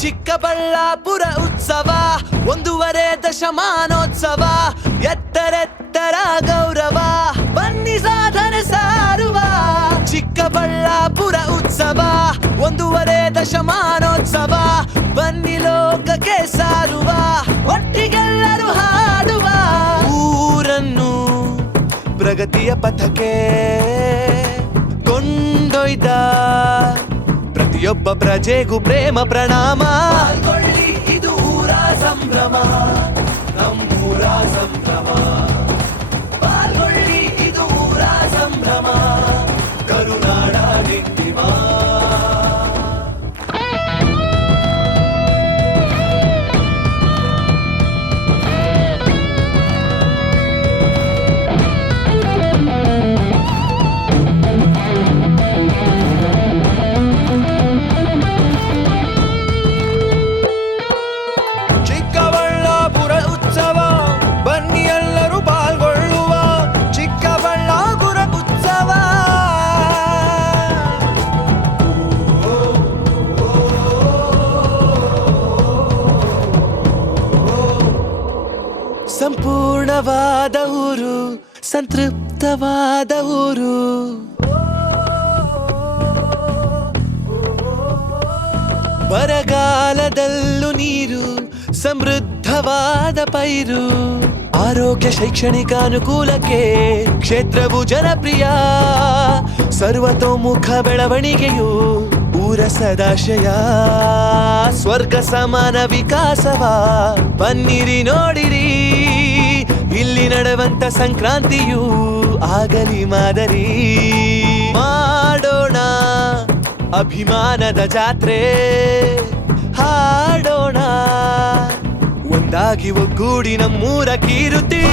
ಚಿಕ್ಕಬಳ್ಳಾಪುರ ಉತ್ಸವ 1.5 ದಶಮಾನೋತ್ಸವ ಎತ್ತರೆತ್ತರ ಗೌರವ ಬನ್ನಿ ಸಾಧನೆ ಸಾರುವ ಚಿಕ್ಕಬಳ್ಳಾಪುರ ಉತ್ಸವ 1.5 ದಶಮಾನೋತ್ಸವ ಬನ್ನಿ ಲೋಕಕ್ಕೆ ಸಾರುವ ಒಟ್ಟಿಗೆಲ್ಲರೂ ಹಾಡುವ ಊರನ್ನು ಪ್ರಗತಿಯ ಪಥಕ್ಕೆ ಕೊಂಡೊಯ್ದ ಪ್ರತಿಯೊಬ್ಬ ಪ್ರಜೆಗೂ ಪ್ರೇಮ ಪ್ರಣಾಮ ಪಾಲ್ಗೊಳ್ಳಿ ಇದು ಊರ ಸಂಭ್ರಮ ನಮ್ಮೂರ ಸಂಭ್ರಮ ಪಾಲ್ಗೊಳ್ಳಿ ಇದು ಊರ ಸಂಭ್ರಮ ಕರುನಾಡ ನಿಟ್ಟಿಮ ಸಂಪೂರ್ಣವಾದ ಊರು ಸಂತೃಪ್ತವಾದ ಊರು ಬರಗಾಲದಲ್ಲೂ ನೀರು ಸಮೃದ್ಧವಾದ ಪೈರು ಆರೋಗ್ಯ ಶೈಕ್ಷಣಿಕ ಅನುಕೂಲಕ್ಕೆ ಕ್ಷೇತ್ರವು ಜನಪ್ರಿಯ ಸರ್ವತೋಮುಖ ಬೆಳವಣಿಗೆಯು ಊರ ಸದಾಶಯ ಸ್ವರ್ಗ ಸಮಾನ ವಿಕಾಸವ ಬನ್ನಿರಿ ನೋಡಿರಿ ಇಲ್ಲಿ ನಡೆವಂತ ಸಂಕ್ರಾಂತಿಯು ಆಗಲಿ ಮಾದರಿ ಮಾಡೋಣ ಅಭಿಮಾನದ ಜಾತ್ರೆ ಹಾಡೋಣ ಒಂದಾಗಿ ಒಗ್ಗೂಡಿ ನಮ್ಮೂರ ಕೀರುತಿ